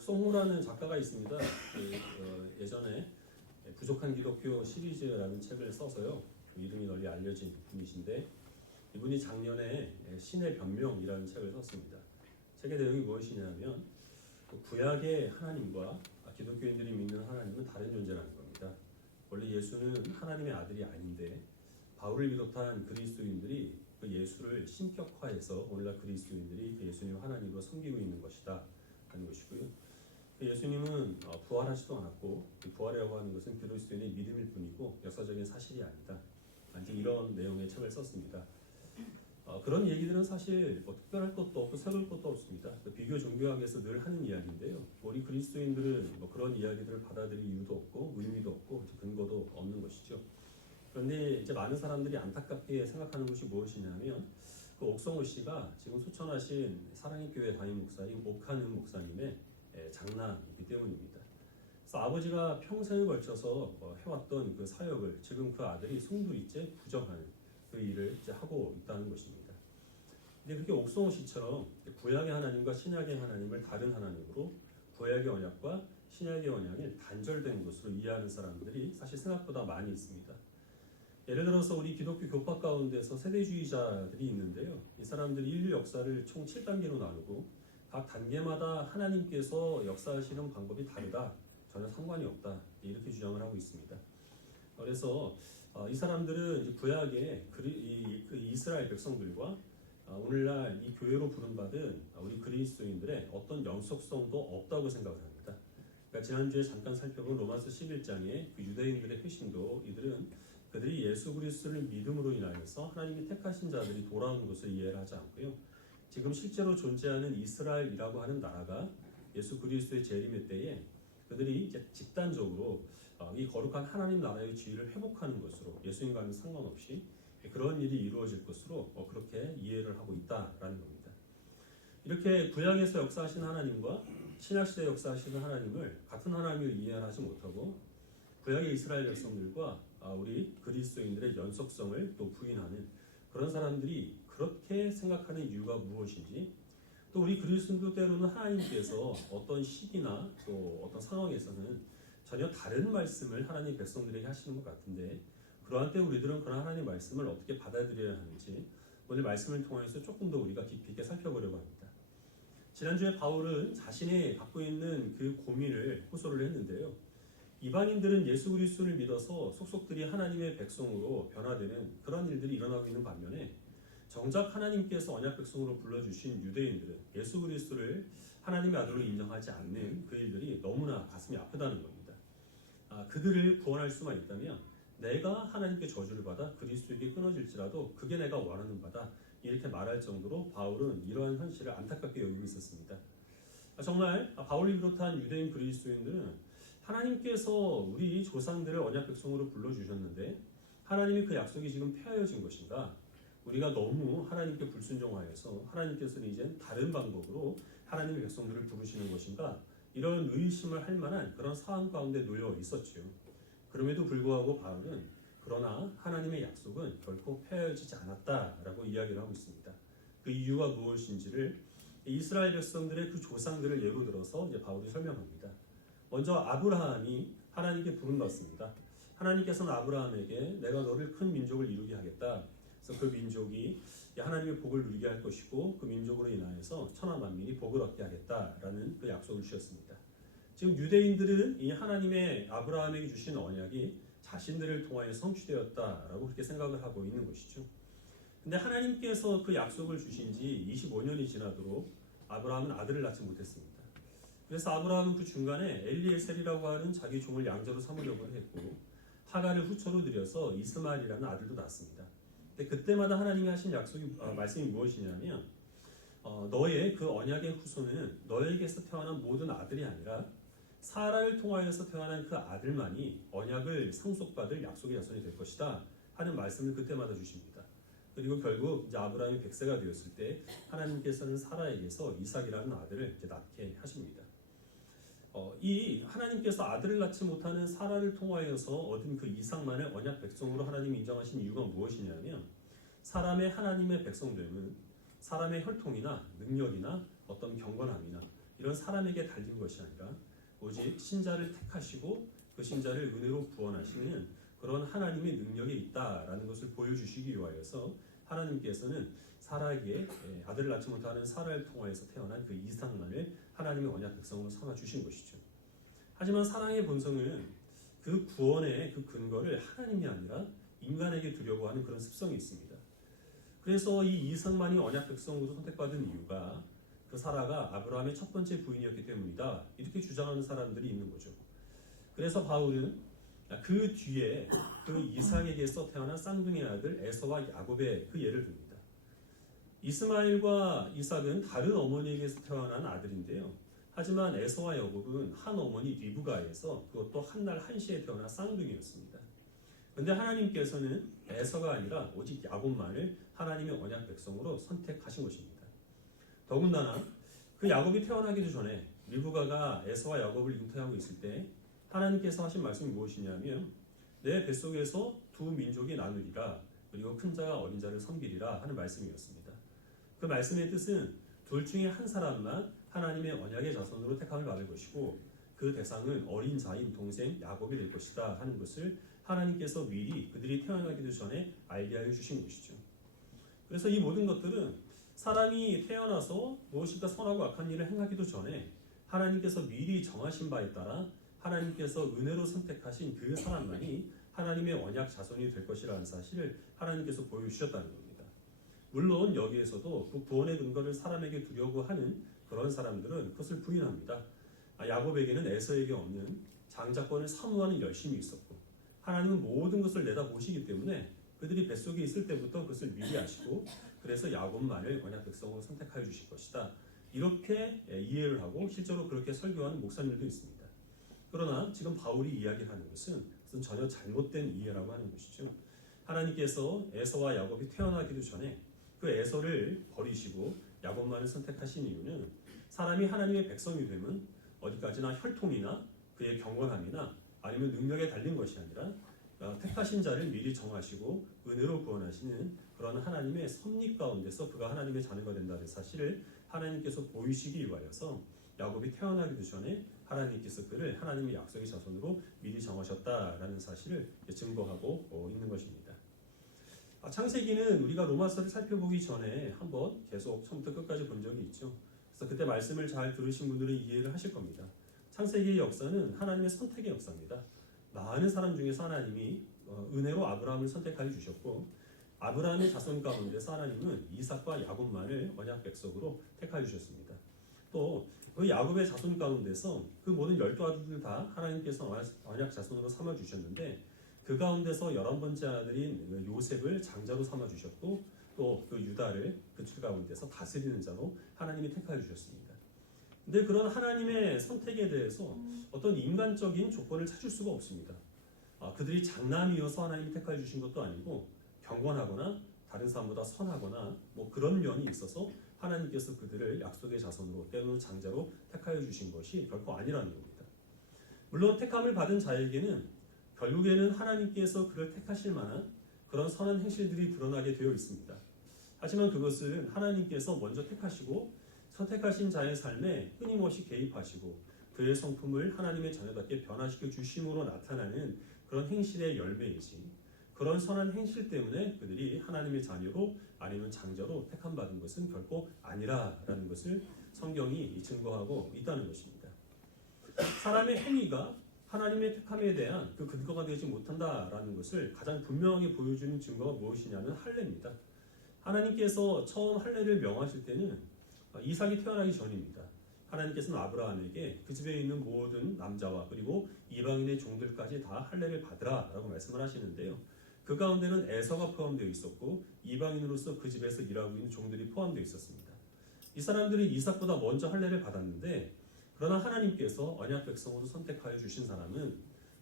옥성호라는 작가가 있습니다. 예전에 부족한 기독교 시리즈라는 책을 써서요. 이름이 널리 알려진 분이신데 이분이 작년에 신의 변명이라는 책을 썼습니다. 책의 내용이 무엇이냐면 구약의 하나님과 기독교인들이 믿는 하나님은 다른 존재라는 겁니다. 원래 예수는 하나님의 아들이 아닌데 바울을 비롯한 그리스도인들이 그 예수를 신격화해서 오늘날 그리스도인들이 그 예수님 하나님으로 섬기고 있는 것이다 하는 것이고요. 그 예수님은 부활하지도 않았고 부활이라고 하는 것은 그리스도인의 믿음일 뿐이고 역사적인 사실이 아니다. 아직 이런 내용의 책을 썼습니다. 그런 얘기들은 사실 특별할 것도 없고 새로울 것도 없습니다. 비교 종교학에서 늘 하는 이야기인데요. 우리 그리스도인들은 그런 이야기들을 받아들일 이유도 없고 의미도 없고 근거도 없는 것이죠. 그런데 이제 많은 사람들이 안타깝게 생각하는 것이 무엇이냐면 그 옥성호 씨가 지금 소천하신 사랑의 교회 담임 목사인 옥하는 목사님의 장남이기 때문입니다. 그래서 아버지가 평생을 걸쳐서 해왔던 그 사역을 지금 그 아들이 송두리째 부정하는 그 일을 이제 하고 있다는 것입니다. 근데 그렇게 옥성호 씨처럼 구약의 하나님과 신약의 하나님을 다른 하나님으로 구약의 언약과 신약의 언약이 단절된 것으로 이해하는 사람들이 사실 생각보다 많이 있습니다. 예를 들어서 우리 기독교 교파 가운데서 세대주의자들이 있는데요. 이 사람들이 인류 역사를 총 7단계로 나누고 각 단계마다 하나님께서 역사하시는 방법이 다르다. 전혀 상관이 없다. 이렇게 주장을 하고 있습니다. 그래서 이 사람들은 이제 구약의 그 이스라엘 백성들과 오늘날 이 교회로 부름받은 우리 그리스도인들의 어떤 연속성도 없다고 생각을 합니다. 그러니까 지난주에 잠깐 살펴본 로마서 11장의 그 유대인들의 회심도 그들이 예수 그리스도를 믿음으로 인하여서 하나님이 택하신 자들이 돌아오는 것을 이해를 하지 않고요. 지금 실제로 존재하는 이스라엘이라고 하는 나라가 예수 그리스도의 재림의 때에 그들이 이제 집단적으로 이 거룩한 하나님 나라의 지위를 회복하는 것으로 예수님과는 상관없이 그런 일이 이루어질 것으로 그렇게 이해를 하고 있다라는 겁니다. 이렇게 구약에서 역사하신 하나님과 신약시대에 역사하시는 하나님을 같은 하나님을 이해하지 못하고 구약의 이스라엘 백성들과 우리 그리스도인들의 연속성을 또 부인하는 그런 사람들이 그렇게 생각하는 이유가 무엇인지, 또 우리 그리스도인도 때로는 하나님께서 어떤 시기나 또 어떤 상황에서는 전혀 다른 말씀을 하나님 백성들에게 하시는 것 같은데 그러한 때 우리들은 그런 하나님 말씀을 어떻게 받아들여야 하는지 오늘 말씀을 통해서 조금 더 우리가 깊이 있게 살펴보려고 합니다. 지난주에 바울은 자신이 갖고 있는 그 고민을 호소를 했는데요. 이방인들은 예수 그리스도를 믿어서 속속들이 하나님의 백성으로 변화되는 그런 일들이 일어나고 있는 반면에 정작 하나님께서 언약 백성으로 불러주신 유대인들은 예수 그리스도를 하나님의 아들로 인정하지 않는 그 일들이 너무나 가슴이 아프다는 겁니다. 그들을 구원할 수만 있다면 내가 하나님께 저주를 받아 그리스도에게 끊어질지라도 그게 내가 원하는 바다 이렇게 말할 정도로 바울은 이러한 현실을 안타깝게 여기고 있었습니다. 정말 바울을 비롯한 유대인 그리스도인들은 하나님께서 우리 조상들을 언약 백성으로 불러주셨는데 하나님이 그 약속이 지금 폐하여진 것인가? 우리가 너무 하나님께 불순종하여서 하나님께서는 이제 다른 방법으로 하나님의 백성들을 부르시는 것인가? 이런 의심을 할 만한 그런 상황 가운데 놓여 있었죠. 그럼에도 불구하고 바울은 그러나 하나님의 약속은 결코 폐하여지지 않았다라고 이야기를 하고 있습니다. 그 이유가 무엇인지를 이스라엘 백성들의 그 조상들을 예로 들어서 이제 바울이 설명합니다. 먼저 아브라함이 하나님께 부름받습니다. 하나님께서는 아브라함에게 내가 너를 큰 민족을 이루게 하겠다. 그래서 그 민족이 하나님의 복을 누리게 할 것이고 그 민족으로 인하여서 천하 만민이 복을 얻게 하겠다라는 그 약속을 주셨습니다. 지금 유대인들은 이 하나님의 아브라함에게 주신 언약이 자신들을 통하여 성취되었다라고 그렇게 생각을 하고 있는 것이죠. 근데 하나님께서 그 약속을 주신 지 25년이 지나도록 아브라함은 아들을 낳지 못했습니다. 그래서 아브라함은 그 중간에 엘리에셀이라고 하는 자기 종을 양자로 삼으려고 했고 하갈을 후처로 들여서 이스마엘이라는 아들도 낳았습니다. 근데 그때마다 하나님이 하신 말씀이 무엇이냐면 너의 그 언약의 후손은 너에게서 태어난 모든 아들이 아니라 사라를 통하여서 태어난 그 아들만이 언약을 상속받을 약속의 자손이 될 것이다 하는 말씀을 그때마다 주십니다. 그리고 결국 이제 아브라함이 100세가 되었을 때 하나님께서는 사라에게서 이삭이라는 아들을 이제 낳게 하십니다. 이 하나님께서 아들을 낳지 못하는 사라를 통하여서 얻은 그 이삭만을 언약 백성으로 하나님이 인정하신 이유가 무엇이냐면 사람의 하나님의 백성됨은 사람의 혈통이나 능력이나 어떤 경건함이나 이런 사람에게 달린 것이 아니라 오직 신자를 택하시고 그 신자를 은혜로 구원하시는 그런 하나님의 능력이 있다라는 것을 보여주시기 위하여서 하나님께서는 사라에게 아들을 낳지 못하는 사라를 통하여서 태어난 그 이삭만을 하나님의 언약 백성으로 삼아 주신 것이죠. 하지만 사랑의 본성은 그 구원의 그 근거를 하나님이 아니라 인간에게 두려고 하는 그런 습성이 있습니다. 그래서 이 이삭만이 언약 백성으로 선택받은 이유가 그 사라가 아브라함의 첫 번째 부인이었기 때문이다. 이렇게 주장하는 사람들이 있는 거죠. 그래서 바울은 그 뒤에 그 이삭에게서 태어난 쌍둥이 아들 에서와 야곱의 그 예를 듭니다. 이스마엘과 이삭은 다른 어머니에게서 태어난 아들인데요. 하지만 에서와 야곱은 한 어머니 리브가에서 그것도 한 날 한시에 태어난 쌍둥이였습니다. 그런데 하나님께서는 에서가 아니라 오직 야곱만을 하나님의 언약 백성으로 선택하신 것입니다. 더군다나 그 야곱이 태어나기도 전에 리브가가 에서와 야곱을 잉태하고 있을 때 하나님께서 하신 말씀이 무엇이냐면 내 뱃속에서 두 민족이 나누리라 그리고 큰 자가 어린 자를 섬기리라 하는 말씀이었습니다. 그 말씀의 뜻은 둘 중에 한 사람만 하나님의 언약의 자손으로 택함을 받을 것이고 그 대상은 어린 자인 동생 야곱이 될 것이다 하는 것을 하나님께서 미리 그들이 태어나기도 전에 알게 하여 주신 것이죠. 그래서 이 모든 것들은 사람이 태어나서 무엇인가 선하고 악한 일을 행하기도 전에 하나님께서 미리 정하신 바에 따라 하나님께서 은혜로 선택하신 그 사람만이 하나님의 언약 자손이 될 것이라는 사실을 하나님께서 보여주셨다는 겁니다. 물론 여기에서도 그 구원의 근거를 사람에게 두려고 하는 그런 사람들은 그것을 부인합니다. 야곱에게는 에서에게 없는 장자권을 사모하는 열심이 있었고 하나님은 모든 것을 내다보시기 때문에 그들이 뱃속에 있을 때부터 그것을 미리 아시고 그래서 야곱만을 언약 백성으로 선택하여 주실 것이다. 이렇게 이해를 하고 실제로 그렇게 설교하는 목사님들도 있습니다. 그러나 지금 바울이 이야기하는 것은 전혀 잘못된 이해라고 하는 것이죠. 하나님께서 에서와 야곱이 태어나기도 전에 그 에서를 버리시고 야곱만을 선택하신 이유는 사람이 하나님의 백성이 되면 어디까지나 혈통이나 그의 경건함이나 아니면 능력에 달린 것이 아니라 택하신 자를 미리 정하시고 은혜로 구원하시는 그런 하나님의 섭리 가운데서 그가 하나님의 자녀가 된다는 사실을 하나님께서 보이시기 위하여서 야곱이 태어나기도 전에 하나님께서 그를 하나님의 약속의 자손으로 미리 정하셨다라는 사실을 증거하고 있는 것입니다. 창세기는 우리가 로마서를 살펴보기 전에 한번 계속 처음부터 끝까지 본 적이 있죠. 그래서 그때 말씀을 잘 들으신 분들은 이해를 하실 겁니다. 창세기의 역사는 하나님의 선택의 역사입니다. 많은 사람 중에서 하나님이 은혜로 아브라함을 선택하여 주셨고 아브라함의 자손 가운데서 하나님은 이삭과 야곱만을 언약 백성으로 택하여 주셨습니다. 또 그 야곱의 자손 가운데서 그 모든 12아들들 다 하나님께서 언약 자손으로 삼아 주셨는데 그 가운데서 11번째 아들인 요셉을 장자로 삼아 주셨고 또 그 유다를 그들 가운데서 다스리는 자로 하나님이 택하여 주셨습니다. 근데 그런 하나님의 선택에 대해서 어떤 인간적인 조건을 찾을 수가 없습니다. 그들이 장남이어서 하나님이 택하여 주신 것도 아니고 경건하거나 다른 사람보다 선하거나 뭐 그런 면이 있어서 하나님께서 그들을 약속의 자손으로 때로는 장자로 택하여 주신 것이 결코 아니라는 겁니다. 물론 택함을 받은 자에게는 결국에는 하나님께서 그를 택하실 만한 그런 선한 행실들이 드러나게 되어 있습니다. 하지만 그것은 하나님께서 먼저 택하시고 선택하신 자의 삶에 끊임없이 개입하시고 그의 성품을 하나님의 자녀답게 변화시켜 주심으로 나타나는 그런 행실의 열매이지 그런 선한 행실 때문에 그들이 하나님의 자녀로 아니면 장자로 택함받은 것은 결코 아니라라는 것을 성경이 증거하고 있다는 것입니다. 사람의 행위가 하나님의 택함에 대한 그 근거가 되지 못한다라는 것을 가장 분명하게 보여주는 증거가 무엇이냐면 할례입니다. 하나님께서 처음 할례를 명하실 때는 이삭이 태어나기 전입니다. 하나님께서는 아브라함에게 그 집에 있는 모든 남자와 그리고 이방인의 종들까지 다 할례를 받으라라고 말씀을 하시는데요. 그 가운데는 에서가 포함되어 있었고 이방인으로서 그 집에서 일하고 있는 종들이 포함되어 있었습니다. 이 사람들이 이삭보다 먼저 할례를 받았는데 그러나 하나님께서 언약 백성으로 선택하여 주신 사람은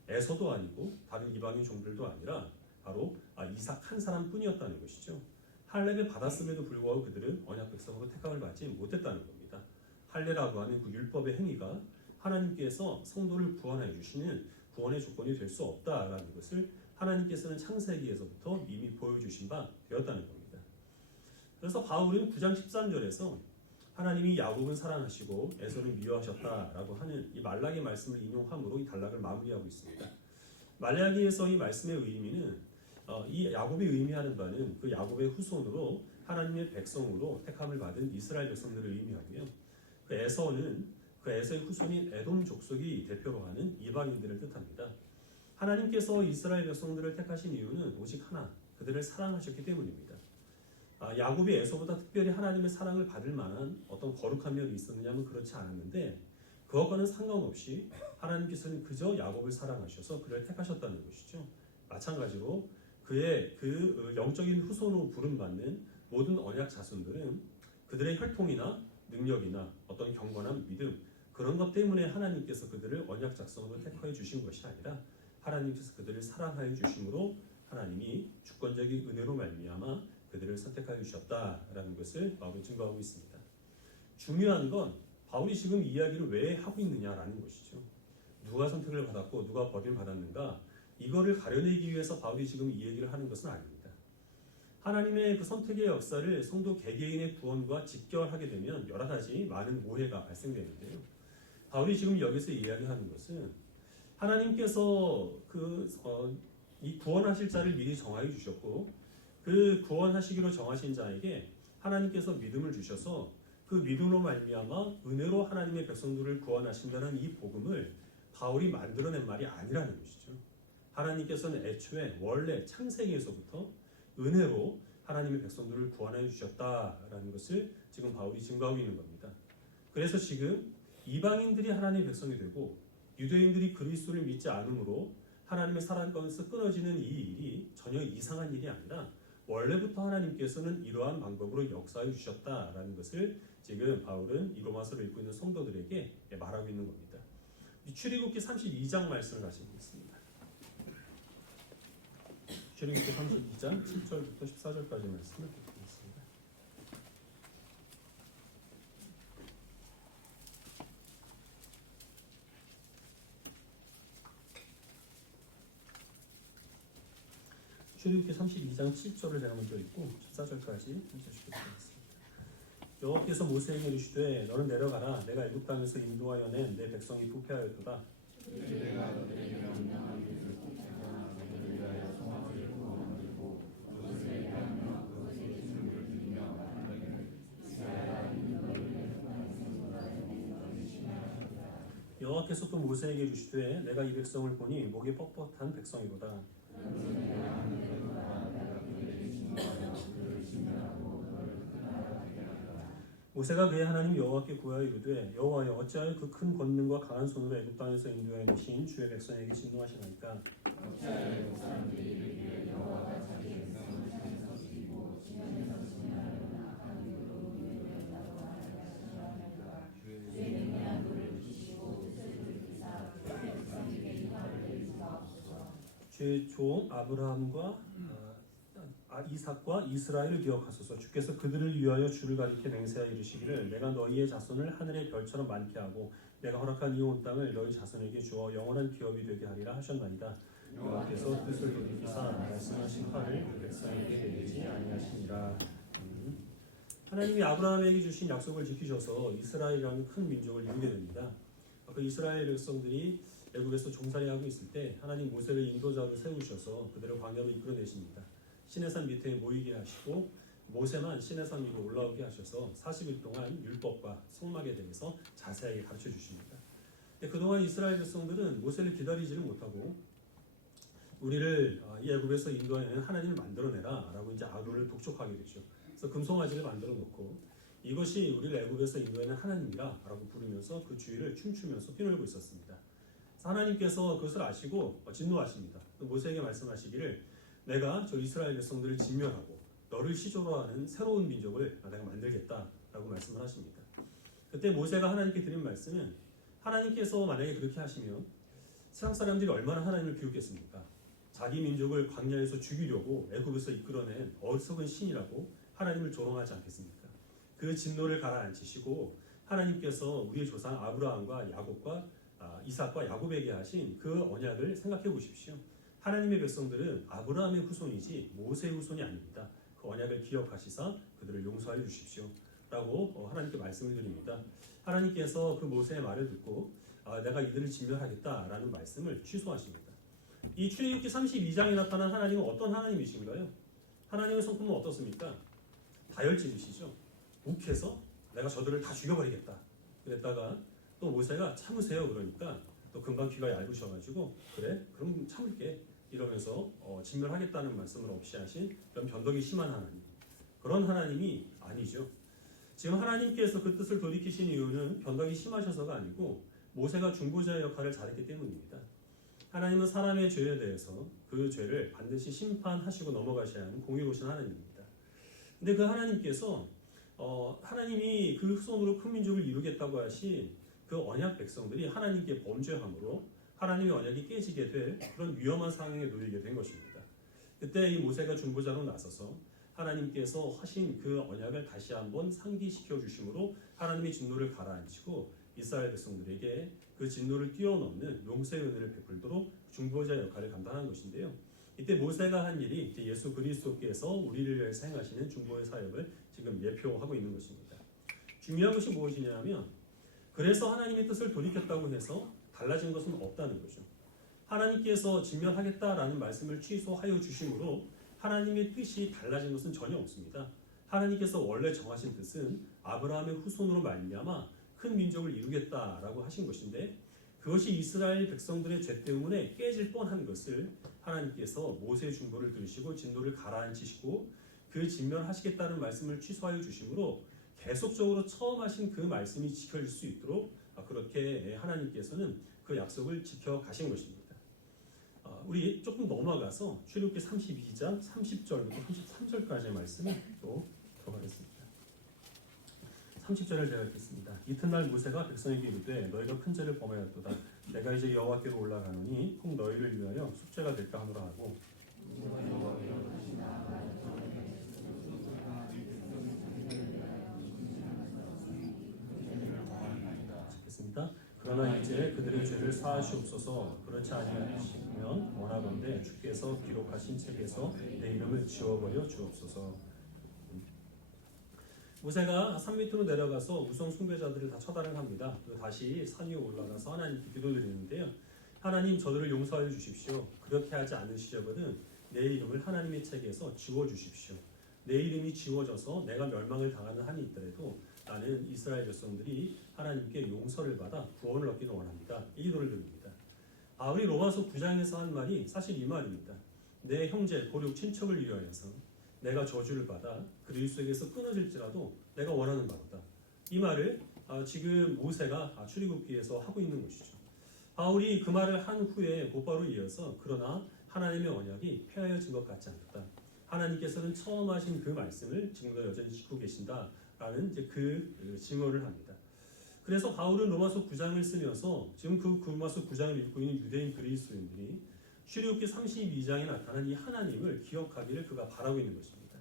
에서도 아니고 다른 이방인 종들도 아니라 바로 이삭 한 사람뿐이었다는 것이죠. 할례를 받았음에도 불구하고 그들은 언약 백성으로 택함을 받지 못했다는 겁니다. 할례라고 하는 그 율법의 행위가 하나님께서 성도를 구원하여 주시는 구원의 조건이 될 수 없다라는 것을 하나님께서는 창세기에서부터 이미 보여주신 바 되었다는 겁니다. 그래서 바울은 9장 13절에서 하나님이 야곱은 사랑하시고 에서는 미워하셨다라고 하는 이 말라기 말씀을 인용함으로 이 단락을 마무리하고 있습니다. 말라기에서 이 말씀의 의미는 이 야곱이 의미하는 바는 그 야곱의 후손으로 하나님의 백성으로 택함을 받은 이스라엘 백성들을 의미하고요. 그 에서는 그 에서의 후손인 에돔 족속이 대표로 하는 이방인들을 뜻합니다. 하나님께서 이스라엘 백성들을 택하신 이유는 오직 하나, 그들을 사랑하셨기 때문입니다. 야곱이 에서보다 특별히 하나님의 사랑을 받을 만한 어떤 거룩한 면이 있었느냐면 그렇지 않았는데 그것과는 상관없이 하나님께서는 그저 야곱을 사랑하셔서 그를 택하셨다는 것이죠. 마찬가지로 그의 그 영적인 후손으로 부름받는 모든 언약 자손들은 그들의 혈통이나 능력이나 어떤 경건한 믿음 그런 것 때문에 하나님께서 그들을 언약 작성으로 택하여 주신 것이 아니라 하나님께서 그들을 사랑하여 주심으로 하나님이 주권적인 은혜로 말미암아 그들을 선택하여 주셨다라는 것을 바울은 증거하고 있습니다. 중요한 건 바울이 지금 이야기를 왜 하고 있느냐라는 것이죠. 누가 선택을 받았고 누가 버림을 받았는가 이거를 가려내기 위해서 바울이 지금 이 얘기를 하는 것은 아닙니다. 하나님의 그 선택의 역사를 성도 개개인의 구원과 직결하게 되면 여러 가지 많은 오해가 발생되는데요. 바울이 지금 여기서 이야기하는 것은 하나님께서 이 구원하실 자를 미리 정하여 주셨고 그 구원하시기로 정하신 자에게 하나님께서 믿음을 주셔서 그 믿음으로 말미암아 은혜로 하나님의 백성들을 구원하신다는 이 복음을 바울이 만들어낸 말이 아니라는 것이죠. 하나님께서는 애초에 원래 창세기에서부터 은혜로 하나님의 백성들을 구원하여 주셨다라는 것을 지금 바울이 증거하고 있는 겁니다. 그래서 지금 이방인들이 하나님의 백성이 되고 유대인들이 그리스도를 믿지 않으므로 하나님의 사랑 가운데서 끊어지는 이 일이 전혀 이상한 일이 아니라 원래부터 하나님께서는 이러한 방법으로 역사해 주셨다라는 것을 지금 바울은 이 로마서를 읽고 있는 성도들에게 말하고 있는 겁니다. 출애굽기 32장 말씀을 다시 보겠습니다. 출애굽기 32장 7절부터 14절까지 말씀을 보겠습니다. 출애굽기 32장 7절을 제가 먼저 읽고 14절까지 읽어주시겠습니다. 여호와께서 모세에게 이르시되 너는 내려가라 내가 애굽 땅에서 인도하여 낸 내 백성이 부패하였도다. 내가 너희에게 명령한 것을 꼭 지켜라. 너희를 위하여 성막을 구워 만들고 그것을 위하며 그것의 기준을 드리며 말하기를 이스라엘아 이는 너희를 여호와께서 또 모세에게 이르시되 내가 이 백성을 보니 목이 뻣뻣한 백성이로다. 모세가 그의 하나님 여호와께 구하여 이르되 여호와여 어찌하여 그 큰 권능과 강한 손으로 애굽 땅에서 인도해 내신 주의 백성에게 진노하시나이까? 어찌하여 그 사람들이 이르기를 여호와가 자기 백성을 산에서 죽이고 지면에서 진멸하려는 악한 이유로 우리를 위하여 하나님이시니까 주의 능력한 돌을 주시고 뜻을 돌이키사 그 백성에게 이 말을 내리시옵소서. 주의 종 아브라함과 이삭과 이스라엘을 기억하소서. 주께서 그들을 위하여 주를 가리켜 맹세하여 이르시기를 내가 너희의 자손을 하늘의 별처럼 많게 하고 내가 허락한 이 온 땅을 너희 자손에게 주어 영원한 기업이 되게 하리라 하셨나이다. 여호와께서 뜻을 돌이키사 말씀하신 바를 그 백성에게 내리지 아니하시니라. 하나님이 아브라함에게 주신 약속을 지키셔서 이스라엘이라는 큰 민족을 이루게 됩니다. 그 이스라엘 백성들이 애굽에서 종살이하고 있을 때 하나님 모세를 인도자로 세우셔서 그들을 광야로 이끌어내십니다. 시내산 밑에 모이게 하시고 모세만 시내산 위로 올라오게 하셔서 40일 동안 율법과 성막에 대해서 자세하게 가르쳐 주십니다. 그동안 이스라엘 백성들은 모세를 기다리지를 못하고 우리를 이 애굽에서 인도하는 하나님을 만들어내라 라고 이제 아론을 독촉하게 되죠. 그래서 금송아지를 만들어 놓고 이것이 우리를 애굽에서 인도하는 하나님이라 라고 부르면서 그 주위를 춤추면서 뛰놀고 있었습니다. 하나님께서 그것을 아시고 진노하십니다. 모세에게 말씀하시기를 내가 저 이스라엘 백성들을 진멸하고 너를 시조로 하는 새로운 민족을 내가 만들겠다라고 말씀을 하십니다. 그때 모세가 하나님께 드린 말씀은 하나님께서 만약에 그렇게 하시면 세상 사람들이 얼마나 하나님을 비웃겠습니까? 자기 민족을 광야에서 죽이려고 애굽에서 이끌어낸 어리석은 신이라고 하나님을 조롱하지 않겠습니까? 그 진노를 가라앉히시고 하나님께서 우리의 조상 아브라함과 야곱과 이삭과 야곱에게 하신 그 언약을 생각해 보십시오. 하나님의 백성들은 아브라함의 후손이지 모세의 후손이 아닙니다. 그 언약을 기억하시사 그들을 용서하여 주십시오. 라고 하나님께 말씀을 드립니다. 하나님께서 그 모세의 말을 듣고 내가 이들을 진멸하겠다라는 말씀을 취소하십니다. 이 출애굽기 32장에 나타난 하나님은 어떤 하나님이신가요? 하나님의 성품은 어떻습니까? 다혈질이시죠. 욱해서 내가 저들을 다 죽여버리겠다. 그랬다가 또 모세가 참으세요 그러니까 또 금방 귀가 얇으셔가지고 그래 그럼 참을게 이러면서 진멸하겠다는 말씀을 없이 하신 그런 변덕이 심한 하나님. 그런 하나님이 아니죠. 지금 하나님께서 그 뜻을 돌이키신 이유는 변덕이 심하셔서가 아니고 모세가 중보자의 역할을 잘했기 때문입니다. 하나님은 사람의 죄에 대해서 그 죄를 반드시 심판하시고 넘어가셔야 하는 공의로우신 하나님입니다. 근데 그 하나님께서 하나님이 그 후손으로 큰 민족을 이루겠다고 하신 그 언약 백성들이 하나님께 범죄함으로 하나님의 언약이 깨지게 될 그런 위험한 상황에 놓이게 된 것입니다. 그때 이 모세가 중보자로 나서서 하나님께서 하신 그 언약을 다시 한번 상기시켜 주심으로 하나님의 진노를 가라앉히고 이스라엘 백성들에게 그 진노를 뛰어넘는 용서의 은혜를 베풀도록 중보자 역할을 감당한 것인데요. 이때 모세가 한 일이 이제 예수 그리스도께서 우리를 위해서 행하시는 중보의 사역을 지금 예표하고 있는 것입니다. 중요한 것이 무엇이냐면 그래서 하나님의 뜻을 돌이켰다고 해서 달라진 것은 없다는 거죠. 하나님께서 진멸하겠다라는 말씀을 취소하여 주심으로 하나님의 뜻이 달라진 것은 전혀 없습니다. 하나님께서 원래 정하신 뜻은 아브라함의 후손으로 말미암아 큰 민족을 이루겠다라고 하신 것인데 그것이 이스라엘 백성들의 죄 때문에 깨질 뻔한 것을 하나님께서 모세의 중보를 들으시고 진노를 가라앉히시고 그 진멸하시겠다는 말씀을 취소하여 주심으로 계속적으로 처음 하신 그 말씀이 지켜질 수 있도록 그렇게 하나님께서는 그 약속을 지켜가신 것입니다. 우리 조금 넘어가서 출애굽기 32장 30절부터 33절까지의 말씀을 또 들어가겠습니다. 30절을 제가 읽겠습니다. 이튿날 모세가 백성에게 이르되 너희가 큰 죄를 범하였도다. 내가 이제 여호와께로 올라가노니 꼭 너희를 위하여 속죄가 될까 하노라 하고 읽겠습니다. 그러나 이제 그들의 죄를 사하시옵소서. 그렇지 아니하시면 원하건대 주께서 기록하신 책에서 내 이름을 지워버려 주옵소서. 모세가 산 밑으로 내려가서 우상 숭배자들을 다 처단을 합니다. 그리고 다시 산 위에 올라가서 하나님께 기도드리는데요. 하나님 저들을 용서하여 주십시오. 그렇게 하지 않으시려거든 내 이름을 하나님의 책에서 지워주십시오. 내 이름이 지워져서 내가 멸망을 당하는 한이 있더라도 나는 이스라엘 백성들이 하나님께 용서를 받아 구원을 얻기를 원합니다. 이 기도를 드립니다. 우리 로마서 9장에서 한 말이 사실 이 말입니다. 내 형제, 고륙, 친척을 위하여서 내가 저주를 받아 그리스도에게서 끊어질지라도 내가 원하는 바로다. 이 말을 지금 모세가 출애굽기에서 하고 있는 것이죠. 바울이 그 말을 한 후에 곧바로 이어서 그러나 하나님의 언약이 폐하여진 것 같지 않다. 하나님께서는 처음 하신 그 말씀을 지금도 여전히 지키고 계신다라는 이제 그 증언을 합니다. 그래서 바울은 로마서 9장을 쓰면서 지금 그 로마서 9장을 읽고 있는 유대인 그리스도인들이 출애굽기 32장에 나타난 이 하나님을 기억하기를 그가 바라고 있는 것입니다.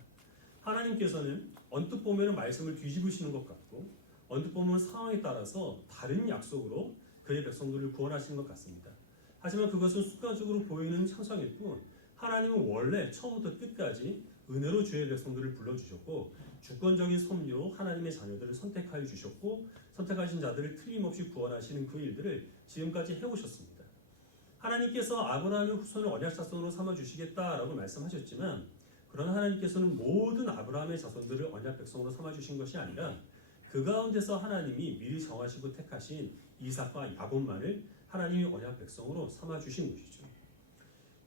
하나님께서는 언뜻 보면 말씀을 뒤집으시는 것 같고 언뜻 보면 상황에 따라서 다른 약속으로 그의 백성들을 구원하시는 것 같습니다. 하지만 그것은 순간적으로 보이는 형상일 뿐 하나님은 원래 처음부터 끝까지 은혜로 주의 백성들을 불러주셨고 주권적인 섭리로 하나님의 자녀들을 선택하여 주셨고 선택하신 자들을 틀림없이 구원하시는 그 일들을 지금까지 해오셨습니다. 하나님께서 아브라함의 후손을 언약 자손으로 삼아주시겠다라고 말씀하셨지만 그러나 하나님께서는 모든 아브라함의 자손들을 언약 백성으로 삼아주신 것이 아니라 그 가운데서 하나님이 미리 정하시고 택하신 이삭과 야곱만을 하나님이 언약 백성으로 삼아주신 것이죠.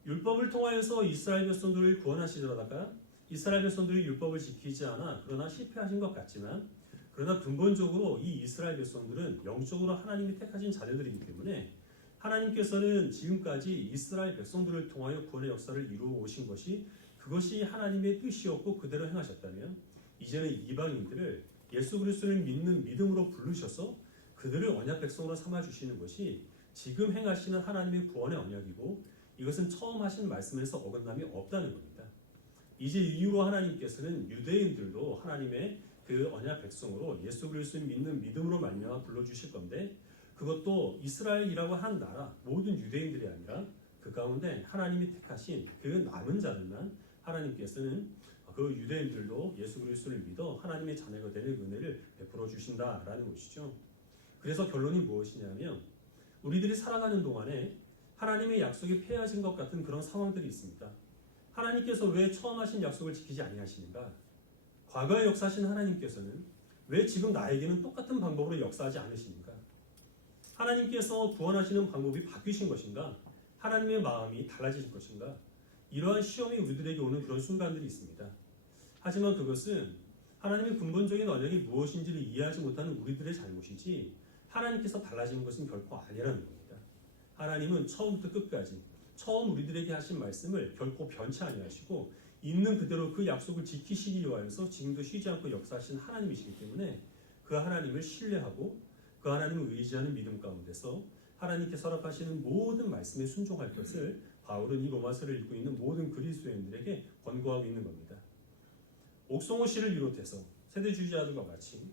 율법을 통하여서 이스라엘 백성들을 구원하시려다가 이스라엘 백성들이 율법을 지키지 않아 그러나 실패하신 것 같지만 그러나 근본적으로 이 이스라엘 백성들은 영적으로 하나님이 택하신 자녀들이기 때문에 하나님께서는 지금까지 이스라엘 백성들을 통하여 구원의 역사를 이루어 오신 것이 그것이 하나님의 뜻이었고 그대로 행하셨다면 이제는 이방인들을 예수 그리스도를 믿는 믿음으로 부르셔서 그들을 언약 백성으로 삼아주시는 것이 지금 행하시는 하나님의 구원의 언약이고 이것은 처음 하신 말씀에서 어긋남이 없다는 겁니다. 이제 이후로 하나님께서는 유대인들도 하나님의 그 언약 백성으로 예수 그리스도를 믿는 믿음으로 말미암아 불러주실 건데 그것도 이스라엘이라고 한 나라 모든 유대인들이 아니라 그 가운데 하나님이 택하신 그 남은 자들만 하나님께서는 그 그 유대인들도 예수 그리스도를 믿어 하나님의 자녀가 되는 은혜를 베풀어 주신다라는 것이죠. 그래서 결론이 무엇이냐면 우리들이 살아가는 동안에 하나님의 약속이 폐해진 것 같은 그런 상황들이 있습니다. 하나님께서 왜 처음 하신 약속을 지키지 아니하시는가? 과거에 역사하신 하나님께서는 왜 지금 나에게는 똑같은 방법으로 역사하지 않으십니까? 하나님께서 구원하시는 방법이 바뀌신 것인가? 하나님의 마음이 달라지신 것인가? 이러한 시험이 우리들에게 오는 그런 순간들이 있습니다. 하지만 그것은 하나님의 근본적인 언약이 무엇인지를 이해하지 못하는 우리들의 잘못이지 하나님께서 달라지는 것은 결코 아니라는 겁니다. 하나님은 처음부터 끝까지 처음 우리들에게 하신 말씀을 결코 변치 아니하시고 있는 그대로 그 약속을 지키시기 위하여서 지금도 쉬지 않고 역사하신 하나님이시기 때문에 그 하나님을 신뢰하고 그 하나님을 의지하는 믿음 가운데서 하나님께서 허락하시는 모든 말씀에 순종할 것을 바울은 이 로마서를 읽고 있는 모든 그리스도인들에게 권고하고 있는 겁니다. 옥송호 씨를 비롯해서 세대주의자들과 같이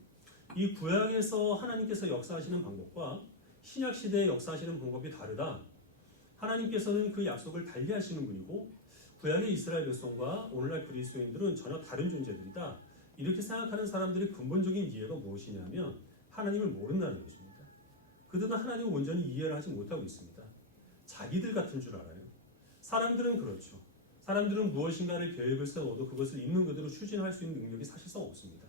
이 구약에서 하나님께서 역사하시는 방법과 신약 시대에 역사하시는 방법이 다르다. 하나님께서는 그 약속을 달리하시는 분이고 구약의 이스라엘 백성과 오늘날 그리스도인들은 전혀 다른 존재들이다. 이렇게 생각하는 사람들의 근본적인 이해가 무엇이냐면 하나님을 모른다는 것입니다. 그들은 하나님을 온전히 이해를 하지 못하고 있습니다. 자기들 같은 줄 알아요. 사람들은 그렇죠. 사람들은 무엇인가를 계획을 세워도 그것을 있는 그대로 추진할 수 있는 능력이 사실상 없습니다.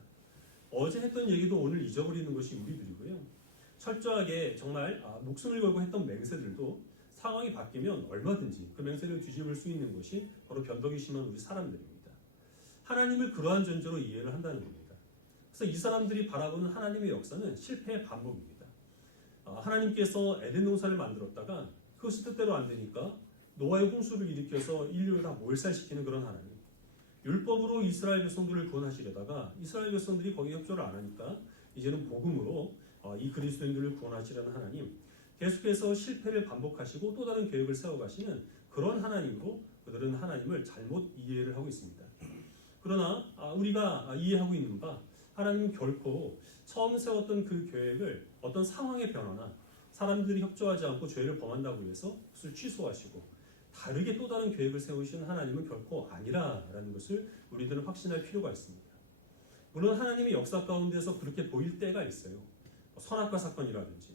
어제 했던 얘기도 오늘 잊어버리는 것이 우리들이고요. 철저하게 정말 목숨을 걸고 했던 맹세들도 상황이 바뀌면 얼마든지 그 맹세를 뒤집을 수 있는 것이 바로 변덕이 심한 우리 사람들입니다. 하나님을 그러한 존재로 이해를 한다는 겁니다. 그래서 이 사람들이 바라보는 하나님의 역사는 실패의 반복입니다. 하나님께서 에덴 동산을 만들었다가 그것이 뜻대로 안 되니까 노아의 홍수를 일으켜서 인류를 다 몰살시키는 그런 하나님. 율법으로 이스라엘 백성들을 구원하시려다가 이스라엘 백성들이 거기에 협조를 안 하니까 이제는 복음으로 이 그리스도인들을 구원하시려는 하나님. 계속해서 실패를 반복하시고 또 다른 계획을 세워가시는 그런 하나님으로 그들은 하나님을 잘못 이해를 하고 있습니다. 그러나 우리가 이해하고 있는 바 하나님은 결코 처음 세웠던 그 계획을 어떤 상황의 변화나 사람들이 협조하지 않고 죄를 범한다고 해서 그것을 취소하시고 다르게 또 다른 계획을 세우신 하나님은 결코 아니라라는 것을 우리들은 확신할 필요가 있습니다. 물론 하나님의 역사 가운데서 그렇게 보일 때가 있어요. 선악과 사건이라든지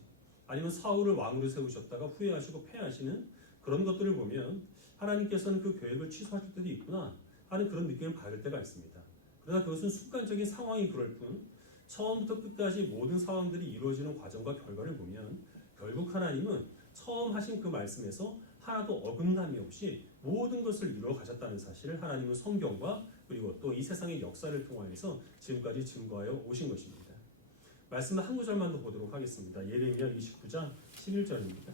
아니면 사울을 왕으로 세우셨다가 후회하시고 패하시는 그런 것들을 보면 하나님께서는 그 계획을 취소하실 때도 있구나 하는 그런 느낌을 받을 때가 있습니다. 그러나 그것은 순간적인 상황이 그럴 뿐 처음부터 끝까지 모든 상황들이 이루어지는 과정과 결과를 보면 결국 하나님은 처음 하신 그 말씀에서 하나도 어긋남이 없이 모든 것을 이루어 가셨다는 사실을 하나님은 성경과 그리고 또 이 세상의 역사를 통하여서 지금까지 증거하여 오신 것입니다. 말씀을 한 구절만 더 보도록 하겠습니다. 예레미야 29장 11절입니다.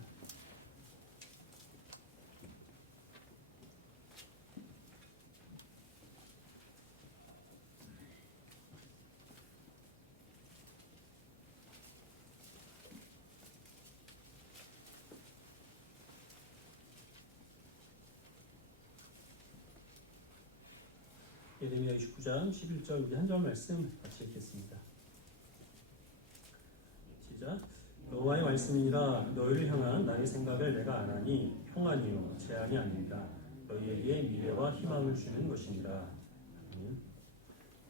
예레미야 29장 11절 우리 한 절 말씀 같이 읽겠습니다. 시작. 여호와의 말씀이니라 너희를 향한 나의 생각을 내가 아나니 평안이요 재앙이 아닙니다. 너희에게 미래와 희망을 주는 것이니라.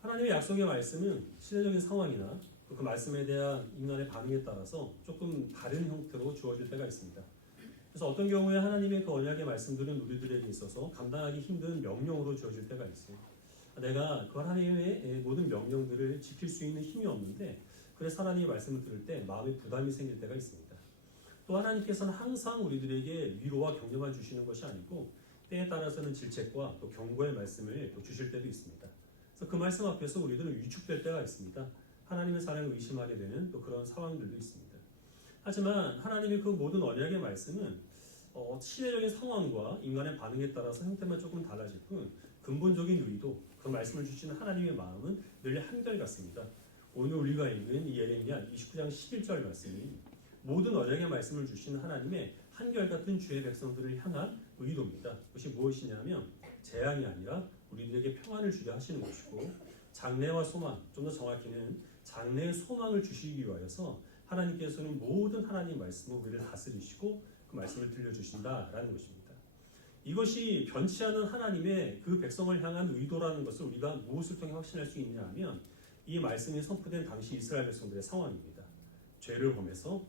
하나님의 약속의 말씀은 시대적인 상황이나 그 말씀에 대한 인간의 반응에 따라서 조금 다른 형태로 주어질 때가 있습니다. 그래서 어떤 경우에 하나님의 그 언약의 말씀들은 우리들에게 있어서 감당하기 힘든 명령으로 주어질 때가 있어요. 내가 그 하나님의 모든 명령들을 지킬 수 있는 힘이 없는데 그래서 하나님의 말씀을 들을 때 마음에 부담이 생길 때가 있습니다. 또 하나님께서는 항상 우리들에게 위로와 격려만 주시는 것이 아니고 때에 따라서는 질책과 또 경고의 말씀을 또 주실 때도 있습니다. 그래서 그 말씀 앞에서 우리들은 위축될 때가 있습니다. 하나님의 사랑을 의심하게 되는 또 그런 상황들도 있습니다. 하지만 하나님의 그 모든 언약의 말씀은 시대적인 상황과 인간의 반응에 따라서 형태만 조금 달라질 뿐 근본적인 의도, 그 말씀을 주시는 하나님의 마음은 늘 한결같습니다. 오늘 우리가 읽은 이 예레미야 29장 11절 말씀이 모든 언약의 말씀을 주시는 하나님의 한결같은 주의 백성들을 향한 의도입니다. 그것이 무엇이냐면 재앙이 아니라 우리들에게 평안을 주게 하시는 것이고 장래와 소망, 좀 더 정확히는 장래의 소망을 주시기 위하여서 하나님께서는 모든 하나님 말씀으로 우리를 다스리시고 그 말씀을 들려주신다라는 것입니다. 이것이 변치 않은 하나님의 그 백성을 향한 의도라는 것을 우리가 무엇을 통해 확신할 수 있냐 하면 이 말씀이 선포된 당시 이스라엘 백성들의 상황입니다. 죄를 범해서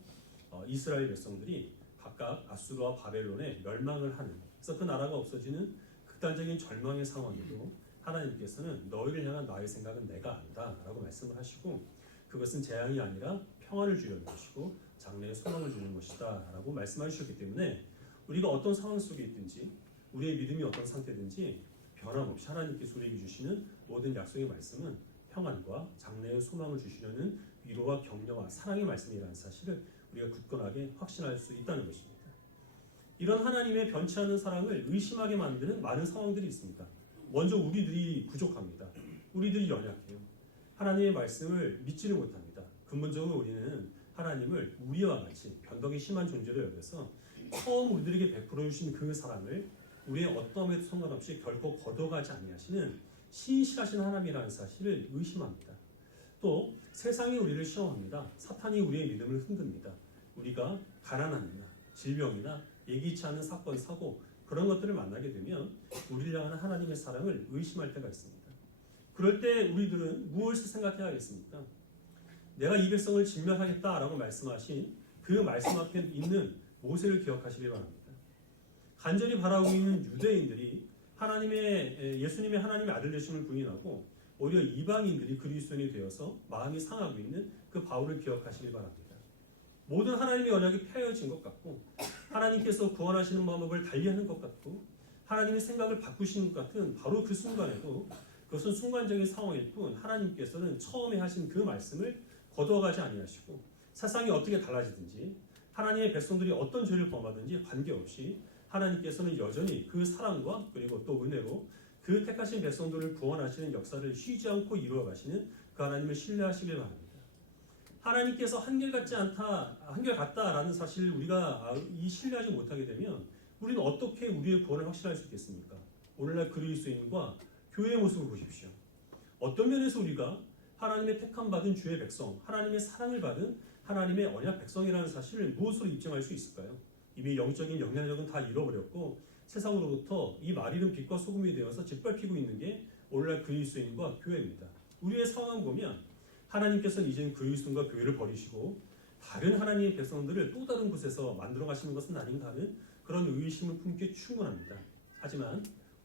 이스라엘 백성들이 각각 아수르와 바벨론에 멸망을 하는, 그래서 그 나라가 없어지는 극단적인 절망의 상황에도 하나님께서는 너희를 향한 나의 생각은 내가 아니다 라고 말씀을 하시고, 그것은 재앙이 아니라 평안을 주려는 것이고 장래의 소망을 주는 것이다 라고 말씀하셨기 때문에 우리가 어떤 상황 속에 있든지 우리의 믿음이 어떤 상태든지 변함없이 하나님께서 우리에게 주시는 모든 약속의 말씀은 평안과 장래의 소망을 주시려는 위로와 격려와 사랑의 말씀이라는 사실을 우리가 굳건하게 확신할 수 있다는 것입니다. 이런 하나님의 변치 않는 사랑을 의심하게 만드는 많은 상황들이 있습니다. 먼저 우리들이 부족합니다. 우리들이 연약해요. 하나님의 말씀을 믿지를 못합니다. 근본적으로 우리는 하나님을 우리와 같이 변덕이 심한 존재로 여겨서 처음 우리들에게 베풀어 주신 그 사랑을 우리의 어떠함에도 상관없이 결코 걷어가지 아니하시는 신실하신 하나님이라는 사실을 의심합니다. 또 세상이 우리를 시험합니다. 사탄이 우리의 믿음을 흔듭니다. 우리가 가난함이나 질병이나 예기치 않은 사건, 사고 그런 것들을 만나게 되면 우리를 향한 하나님의 사랑을 의심할 때가 있습니다. 그럴 때 우리들은 무엇을 생각해야겠습니까? 내가 이 백성을 진멸하겠다라고 말씀하신 그 말씀 앞에 있는 모세를 기억하시기 바랍니다. 간절히 바라고 있는 유대인들이 예수님의 하나님의 아들 되심을 부인하고 오히려 이방인들이 그리스도인이 되어서 마음이 상하고 있는 그 바울을 기억하시기 바랍니다. 모든 하나님의 언약이 폐허진 것 같고 하나님께서 구원하시는 방법을 달리하는 것 같고 하나님의 생각을 바꾸시는 것 같은 바로 그 순간에도 그것은 순간적인 상황일 뿐 하나님께서는 처음에 하신 그 말씀을 거둬가지 아니하시고 세상이 어떻게 달라지든지 하나님의 백성들이 어떤 죄를 범하든지 관계없이 하나님께서는 여전히 그 사랑과 그리고 또 은혜로 그 택하신 백성들을 구원하시는 역사를 쉬지 않고 이루어가시는 그 하나님을 신뢰하시길 바랍니다. 하나님께서 한결같다라는 사실을 우리가 신뢰하지 못하게 되면 우리는 어떻게 우리의 구원을 확신할 수 있겠습니까? 오늘날 그리스도인과 교회의 모습을 보십시오. 어떤 면에서 우리가 하나님의 택함 받은 주의 백성, 하나님의 사랑을 받은 하나님의 언약 백성이라는 사실을 무엇으로 입증할 수 있을까요? 이미 영적인 영향력은 다 잃어버렸고 세상으로부터 이 마리는 빛과 소금이 되어서 짓밟히고 있는 게 오늘날 그리스도인과 교회입니다. 우리의 상황 보면 하나님께서는 이제는 그리스도인과 교회를 버리시고 다른 하나님의 백성들을 또 다른 곳에서 만들어 가시는 것은 아닌가 하는 그런 의심을 품기 충분합니다. 하지만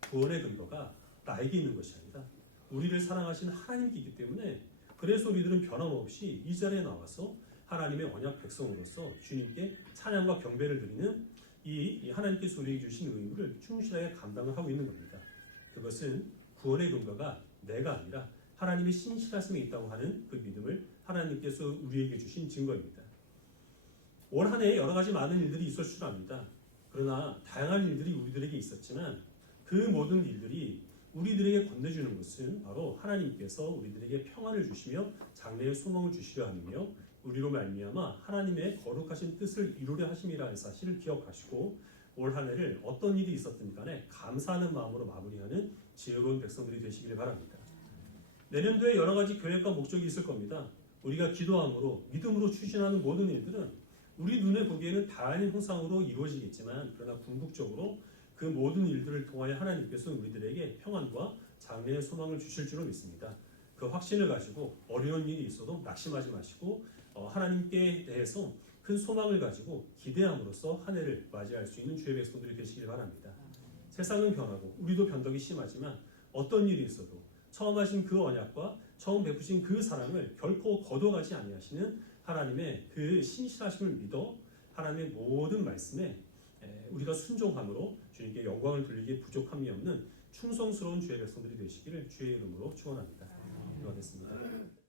구원의 근거가 나에게 있는 것이 아니다. 우리를 사랑하시는 하나님께 있기 때문에 그래서 우리들은 변함없이 이 자리에 나와서 하나님의 언약 백성으로서 주님께 찬양과 경배를 드리는 이 하나님께서 우리에게 주신 의무를 충실하게 감당을 하고 있는 겁니다. 그것은 구원의 근거가 내가 아니라 하나님의 신실하심에 있다고 하는 그 믿음을 하나님께서 우리에게 주신 증거입니다. 올 한 해 여러 가지 많은 일들이 있었을 줄 압니다. 그러나 다양한 일들이 우리들에게 있었지만 그 모든 일들이 우리들에게 건네주는 것은 바로 하나님께서 우리들에게 평안을 주시며 장래의 소망을 주시려 하며 우리로 말미암아 하나님의 거룩하신 뜻을 이루려 하심이라는 사실을 기억하시고 올 한 해를 어떤 일이 있었든 간에 감사하는 마음으로 마무리하는 지혜로운 백성들이 되시기를 바랍니다. 내년도에 여러 가지 계획과 목적이 있을 겁니다. 우리가 기도함으로 믿음으로 추진하는 모든 일들은 우리 눈에 보기에는 다양한 형상으로 이루어지겠지만 그러나 궁극적으로 그 모든 일들을 통하여 하나님께서 우리들에게 평안과 장래의 소망을 주실 줄로 믿습니다. 그 확신을 가지고 어려운 일이 있어도 낙심하지 마시고 하나님께 대해서 큰 소망을 가지고 기대함으로써 한 해를 맞이할 수 있는 주의 백성들이 되시길 바랍니다. 세상은 변하고 우리도 변덕이 심하지만 어떤 일이 있어도 처음 하신 그 언약과 처음 베푸신 그 사랑을 결코 거둬가지 아니하시는 하나님의 그 신실하심을 믿어 하나님의 모든 말씀에 우리가 순종함으로 주님께 영광을 돌리기에 부족함이 없는 충성스러운 주의 백성들이 되시기를 주의 이름으로 축원합니다. 기도하겠습니다.